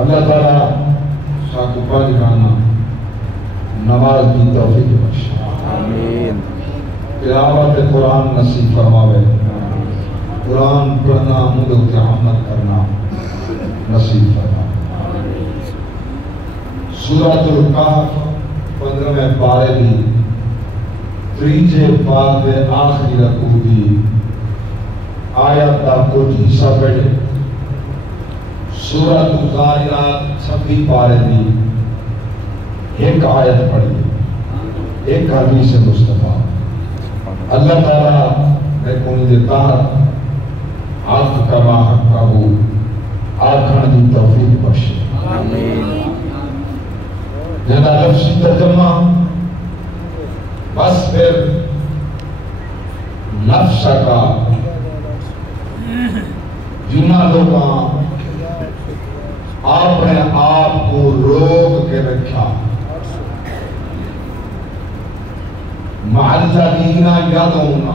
اللہ تعالیٰ ساکو پاکانا نماز کی توفیق بخشے، آمین۔ تلاوت قرآن نصیب فرماوے، قرآن پڑھنا مدد عمل کرنا نصیب فرماوے۔ سورۃ الکہف 15ویں پارے دی تریجے پاک دے آخری رکوع دی آیت دا کچھ حصہ پڑھے۔ سورۃ الزاریات 26 پارے دی ایک آیت پڑھی، ایک حدیث مصطفیٰ۔ اللہ تعالیٰ نے کون دیتا حق کما حق کہو آکھن دی توفیق بخشے، آمین۔ جنہ لفظی ترجمہ بس پھر نفس کا جنہ لوگاں اپنے آپ کو روک کے رکھا، معلقین یدعون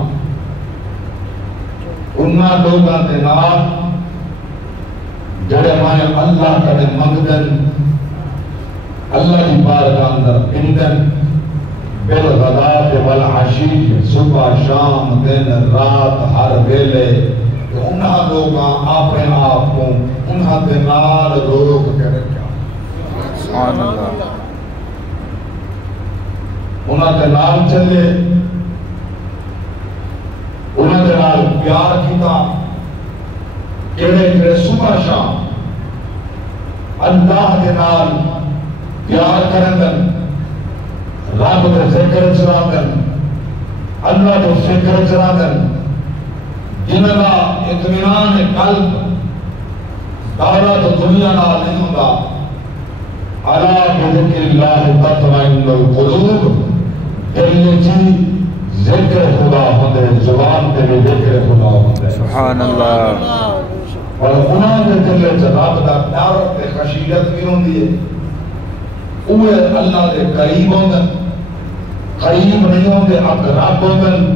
انہاں لوگاں دے نال جڑے مائے اللہ کنے منگدن، اللہ کی بارگاہ اندر پندن، بالغداۃ والعشی، صبح شام دن رات ہر ویلے، تو انہاں لوگاں اپنے آپ کو انہاں دے نال روک کے رکھا، سبحان اللہ۔ انہاں دے نال چلے، انہاں دے نال پیار کیتا، کیڑے صبح شام اللہ دے نال پیار کرندن، رب دے ذکر چلاندن، اللہ دے فکر چلاندن، جنہاں دا اطمینان قلب دولت دنیا نال نہیں ہوندا۔ الا بذکر اللہ تطمئن القلوب، دل جی ذکر خدا ہوندے، زبان تے بھی ذکر خدا ہوندے، سبحان اللہ۔ اور انہاں دے دل وچ رب دا پیار تے خشیت بھی ہوندی ہے، اوہ اللہ دے قریب ہوندن، قریب نہیں ہوندے اقرب ہوندن۔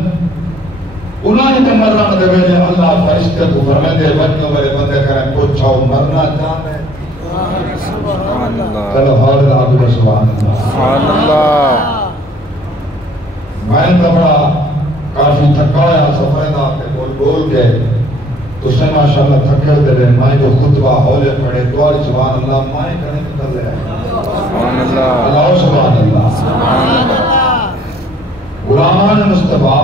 انہاں دے مرن دے ویلے اللہ فرشتے کو فرماندے بچوں میرے بندے کریں پوچھو مرنا چاہتے ہیں، سبحان اللہ، چلو حاضر آدھو سبحان اللہ۔ سبحان اللہ۔ میں تو بڑا کافی تھکا ہوا سفر دا تے بول کے تو سے ماشاءاللہ تھکے ہوتے رہے، میں جو خطبہ ہولے پڑھے دوار سبحان اللہ میں کنے کتر لے سبحان اللہ، اللہ سبحان اللہ۔ سبحان اللہ۔ غلامان مصطفیٰ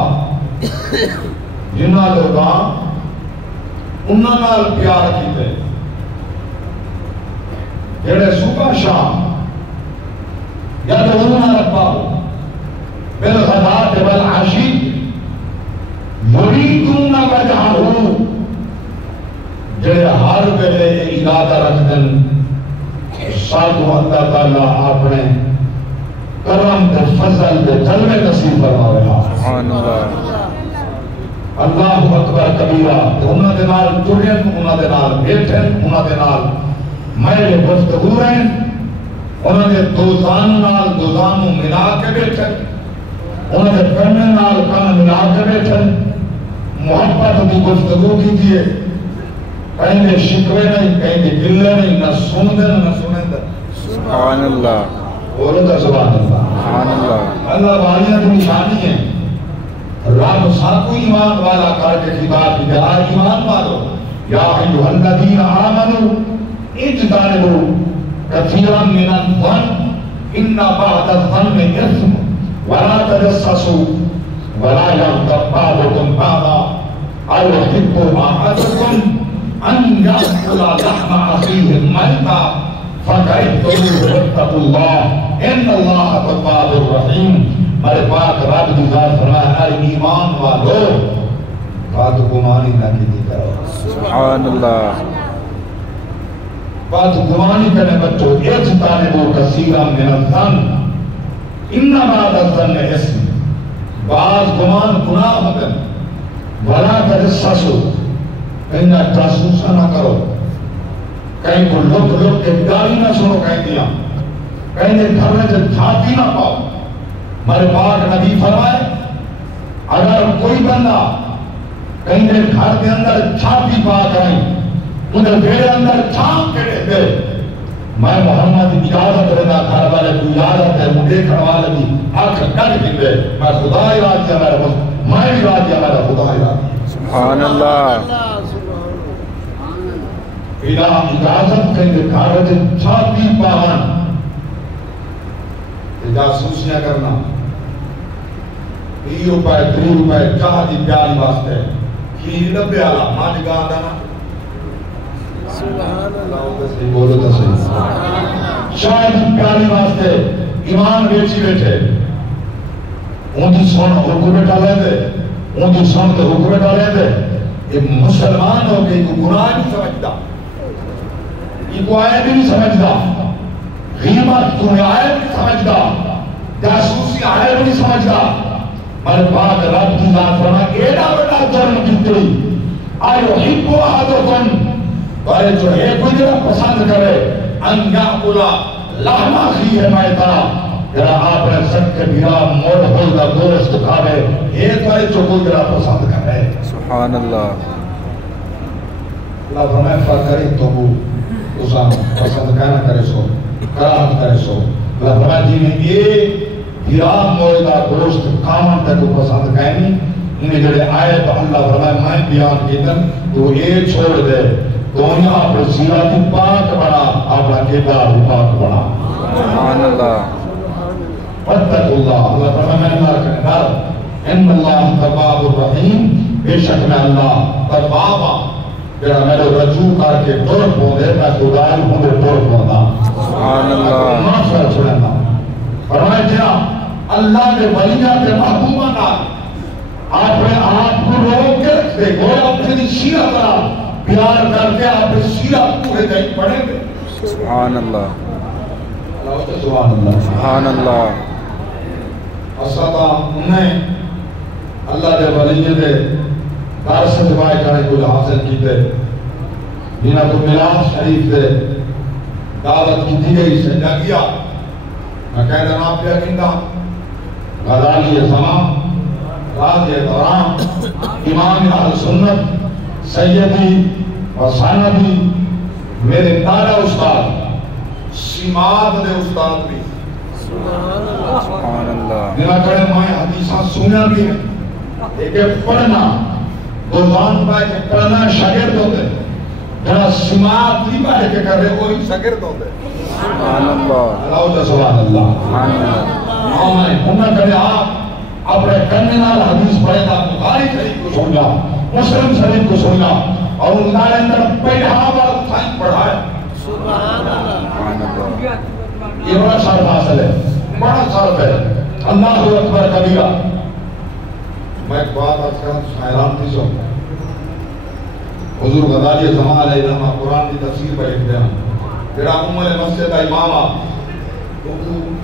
جنہاں لوگاں انہاں نال پیار کیتے، جڑے صبح شام یدعون ربہم بالغداۃ والعشی یریدون وجہہ، جڑے ہر ویلے ارادہ رکھدن ساتھوں اللہ تعالیٰ اپنے کرم تے فضل تے جلوے نصیب فرماوے۔ سبحان اللہ۔ اللہ اکبر کبیرہ، انہاں دے نال ٹرن، انہاں دے نال بیٹھن، انہاں دے نال میل گفتگو رہن، انہاں دے دوزان نال دوزانوں ملا کے بیٹھن، انہاں دے کن نال کن ملا کے بیٹھن، محبت دی گفتگو کیجیے، کہیں دے شکوے نہیں، کہیں دے گلے نہیں، نہ سندن نہ سنندن۔ سبحان اللہ، بولو تو سبحان اللہ۔ سبحان اللہ۔ اللہ والیاں کی نشانی ہے، رب ساکو ایمان والا کر کے خطاب کی جا ایمان والو، یا ایھا الذین آمنوا اجتنبوا کثیرا من الظن ان بعض الظن اثم ولا تجسسوا ولا یغتب بعضکم بعضا ایحب احدکم ان یأکل لحم اخیہ میتا فکرہتموہ واتقوا اللہ ان اللہ تواب الرحیم۔ میرے پاک رب دی ذات فرمایا اے ایمان والو بات گمانی نہ کی کرو، سبحان اللہ۔ بات گمانی کرنے بچوں، اجتنبوا کثیرا من الظن ان بعض الظن اثم، بعض گمان گناہ ہوگن، ولا تجسسوا، کہیں نہ جاسوسا نہ کرو، کہیں کو لک کے گالی نہ سنو، کہیں دیا کہیں دے گھر میں سے چھاتی نہ پاؤ۔ ہمارے پاک نبی فرمائے اگر کوئی بندہ کہیں دے گھر کے اندر چھاتی پا کریں، انہیں میرے اندر چھانپ کے دے میں محمد اجازت دینا گھر والے کو اجازت ہے وہ دیکھنے والے کی آنکھ کٹ کے دے میں خدا ارادہ میرا بس میں ارادہ میرا خدا ارادہ سبحان اللہ بنا اجازت کے گھر سے چھاتی پاون جاسوسیاں کرنا 20 روپے 30 روپے چاہ دی پیاری واسطے کھیر ڈبے والا ماں جگہ دانا سبحان اللہ بولو تو صحیح شاید پیاری واسطے ایمان بیچی بیٹھے ان کی سن حکم بیٹھا لے دے ان کی سن کے حکم بیٹھا لے دے یہ مسلمان ہو کے کو گناہ نہیں سمجھتا یہ کو آئے بھی نہیں سمجھتا غیبت تمہیں آئے بھی نہیں سمجھتا جاسوسی آئے بھی نہیں سمجھتا میرے پاک رب کی ذات فرما ایڈا بڑا جرم کیتے آئے حب احدکم بارے جو ہے کوئی جرا پسند کرے ان یاکلا لحم اخیہ میتا جرا آپ نے سک کے بھیرا موڑ ہوگا گوشت کھاوے ایک بارے جو کوئی جرا پسند کرے سبحان اللہ اللہ فرمائے فکری تو وہ اسا پسند کہنا کرے سو کراہت کرے سو اللہ فرمائے جی میں یہ بھیرا موڑ کا گوشت کامن تک پسند کہنی انہیں جڑے آئے تو اللہ فرمائے میں بیان کی دن تو یہ چھوڑ دے دنیا پر سیرت پاک بنا اپنا کردار پاک بنا سبحان اللہ فتق اللہ اللہ فرمائے میں اللہ کا ڈر ان اللہ تواب الرحیم بے شک میں اللہ توابا جڑا میرے رجوع کر کے دور پوندے میں خدای ہوں دور پوندا سبحان اللہ معافر چھڑنا فرمائے جنا اللہ کے ولیہ کے محبوبہ نہ آپ نے آپ کو روک کے رکھ دے گویا اپنی سیرت بنا پیار کر کے آپ نے سیرت پورے کہیں پڑھیں گے سبحان اللہ سبحان اللہ سبحان اللہ اساتا انہیں اللہ دے ولیہ دے دار سے دعائے کرنے کو حاصل کیتے جنہاں کو میلاد شریف دے دعوت کی دی گئی سے جاگیا میں کہہ دن آپ پہ اگندہ غزالی زمان راز دوران امام اہل سنت سیدی و سندی میرے تارا استاد سماعت دے استاد بھی سبحان اللہ میرا کڑے مائیں حدیثہ سنیا بھی ہے ایک پڑھنا دوزان پائے کہ پڑھنا شاگرد ہوتے جہاں سماعت نہیں پائے کہ کر رہے وہی شاگرد ہوتے سبحان اللہ اللہ جا سبحان اللہ سبحان اللہ آمین انہاں کہے آپ اپنے کرنے نال حدیث پڑھے تھا بخاری شریف کو سن جا مسلم شریف کو سن جا اور انہاں نے اندر پہلا بار سائن پڑھایا سبحان اللہ یہ بڑا شرف حاصل ہے بڑا شرف ہے اللہ اکبر کبیرہ میں ایک بات آج کل حیران تھی سو حضور غزالی زمان علیہ السلام قرآن کی تفسیر پر لکھتے ہیں تیرا عمر مسجد کا امامہ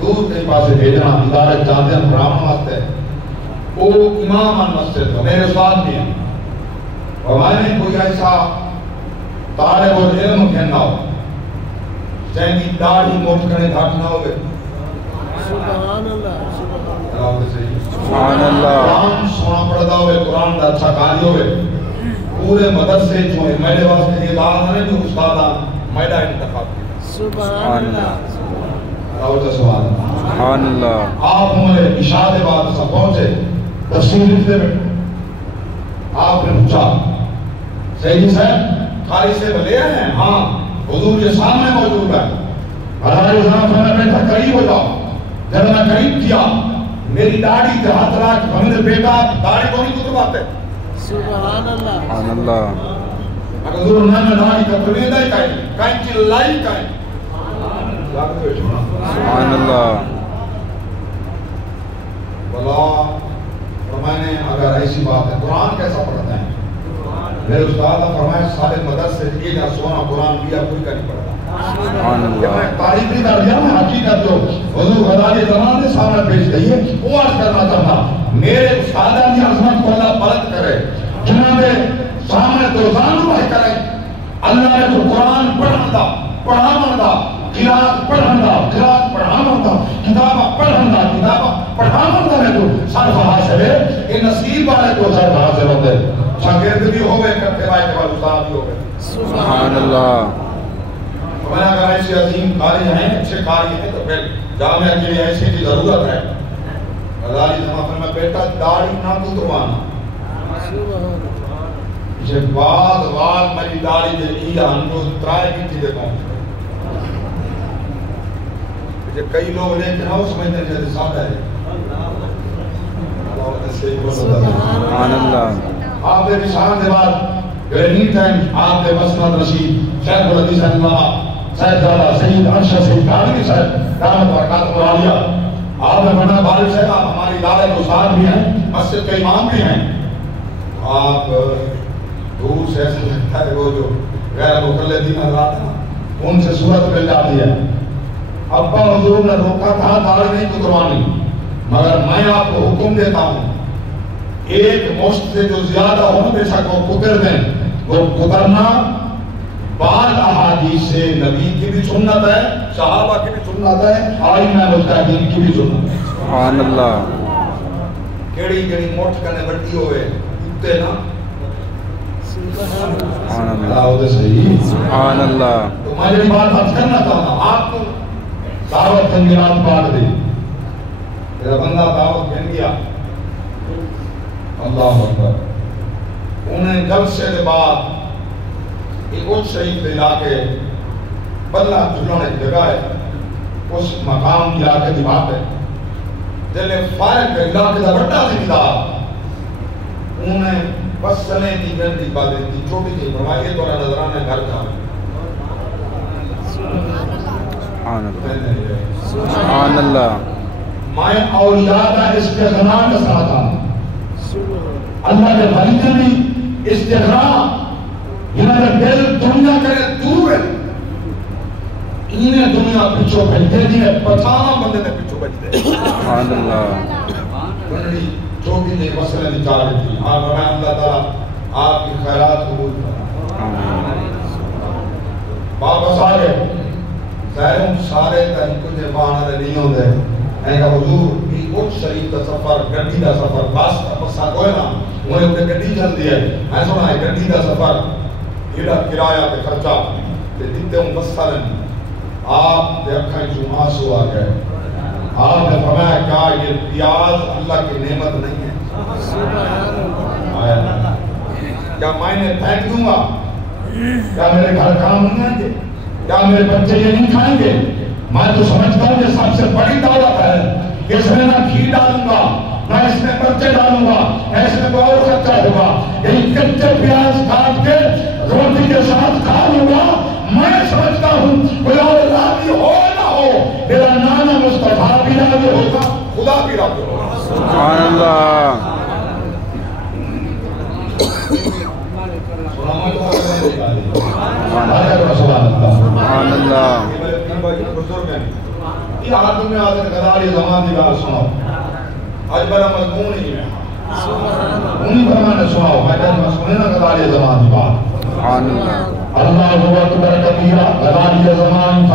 دور کے پاس بھیجنا ادارت جاتے ہیں برامن واسطے وہ امام مسجد کا میرے ساتھ بھی ہیں اور میں نے کوئی ایسا طالب و علم کہنا ہو جن کی داڑھی موٹ کرنے گھاٹ نہ ہوئے سبحان اللہ سبحان اللہ قرآن سونا پڑھتا ہوئے قرآن دا اچھا کاری ہوئے پورے مدرسے جو ہے میرے واسطے یہ دار نہ جو استادہ میڈا انتخاب کیا سبحان اللہ سبحان اللہ آپ ہمارے اشارے بعد سب پہنچے تفسیر لکھتے بیٹھے آپ نے پوچھا سیدی صاحب خالی سے بلے ہیں ہاں حضور کے سامنے موجود ہے ہمارے زمان میں بیٹھا قریب ہو جاؤ جب میں قریب کیا میری داڑھی کے ہاتھ رکھ ہمیں بیٹا داڑھی کو نہیں کترواتے سبحان اللہ سبحان اللہ حضور نے داڑھی کا پریدہ ہی کہیں چلائی کہیں سبحان اللہ بلا فرمائنے اگر ایسی بات ہے قرآن کیسا پڑھتا ہے میرے استاد نے فرمایا سارے مدرسے یہ جا سونا قرآن دیا کوئی کا نہیں پڑھتا سبحان اللہ میں تعریفی کر دیا میں حقیقت جو حضور غزالی زمان نے سامنے پیش گئی ہے وہ عرض کرنا چاہتا میرے استادہ کی عظمت کو اللہ بلند کرے جنہوں نے سامنے دوزان روح کرے اللہ نے تو قرآن پڑھانا دا قرآن پڑھانا دا کتابہ پڑھانا دا میں تو صرف حاصل ہے کہ نصیب والے کو صرف حاصل ہوتے شاگرد بھی ہوئے کرتے رائے کے بعد استاد بھی ہوئے سبحان اللہ میں اگر ایسے عظیم قاری ہیں، اچھے قاری ہیں، تو پھر جامعہ کے لیے ایسے کی ضرورت ہے. غزالی زمان میں بیٹا داڑھی نہ کتروانا. یہ بعد میری داڑھی دے کی ہم کو ترائے کی تھی دیتا ہوں. کئی لوگ لیکن وہ سمجھتے ہیں جیسے سادہ ہے. سبحان اللہ. آپ نے نشان دے بعد گرینی ٹائم آپ نے مسند رشید شیخ الحدیث اللہ سید زادہ سید ارشد سید کاملی صاحب رحمت برکات عالیہ آپ نے فرمایا بارش صاحب آپ ہماری ادارے کے استاد بھی ہیں، مسجد کے امام بھی ہیں. آپ دور سے ایسا لگتا ہے وہ جو غیر مقلدین حضرات ہیں ان سے صورت مل جاتی ہے. ابا حضور نے روکا تھا داڑھی نہیں کتروانی، مگر میں آپ کو حکم دیتا ہوں ایک مشت سے جو زیادہ ہو بے شک وہ کتر دیں. وہ کترنا بعض احادیث سے نبی کی بھی سنت ہے، صحابہ کی بھی سنت ہے، ائمہ مجتہدین کی بھی سنت ہے. سبحان اللہ. کیڑی کیڑی موٹ کنے بڑی ہوئے کتے نا. سبحان اللہ. سبحان اللہ. تو میں یہ بات عرض کرنا چاہتا ہوں آپ کو دعوت تنگیرات پاک دی. میرا بندہ دعوت بن گیا، اللہ اکبر. انہیں جلسے کے بعد ایک اچھ شریف دے علاقے بلہ جھلونے کی جگہ ہے، اس مقام کی علاقے دی بات ہے. جلے فائر کے علاقے دا بڑا زندہ انہیں بس سنے کی گھر دی باتیں تھی چھوٹی تھی فرمائیے تو نظرانے گھر جا. سبحان اللہ. میں اولیاء کا استغنا کا ساتھ ہوں. اللہ کے بھلیے بھی استغنا انہوں نے دل دنیا کرے دور ہے. انہیں دنیا پچھو بھجتے دیئے پچھانا بندے نے پچھو بھجتے. سبحان اللہ. بندی چھوٹی نے مسئلہ نچار تھی. آپ ہمیں اللہ تعالیٰ آپ کی خیرات قبول کرنا. واپس آگے ظاہروں سارے تحقیق نے باہر نہیں ہوتے. میں کہا حضور بھی کچھ شریف کا سفر گڈی کا سفر بس کا پسا کوئی نا انہیں اپنے گڈی چل دی ہے. میں سنا ہے گڈی کا سفر ایڈا کرایہ پہ خرچہ تے دیتے ہوں بس سالن. آپ دے اکھائیں جو آنسو آ گئے. آپ نے فرمایا کیا یہ پیاز اللہ کی نعمت نہیں ہے؟ آیا کیا میں نے پھینک دوں گا؟ کیا میرے گھر کام نہیں آئیں گے؟ کیا میرے بچے یہ نہیں کھائیں گے؟ میں تو سمجھتا ہوں کہ سب سے بڑی دولت ہے. اس میں نہ گھی ڈالوں گا نہ اس میں مرچیں ڈالوں گا، اس میں تو اور خرچہ ہوگا. یہی کچے پیاز کاٹ کے روٹی کے ساتھ کھا لوں گا. میں سمجھتا ہوں کوئی اور راضی ہو نہ ہو میرا نانا مصطفیٰ بھی راضی ہوگا، خدا بھی راضی ہوگا. سبحان اللہ. سبحان اللہ. یہ آدم میں آدم غزالی زمان دی بات سنو. آج بڑا مضمون ہی ہے انہی فرمانے سناؤ. میں کہتا میں سنے نا غزالی زمان دی بات. سبحان اللہ. اللہ اکبر کبیرہ غزالی زمان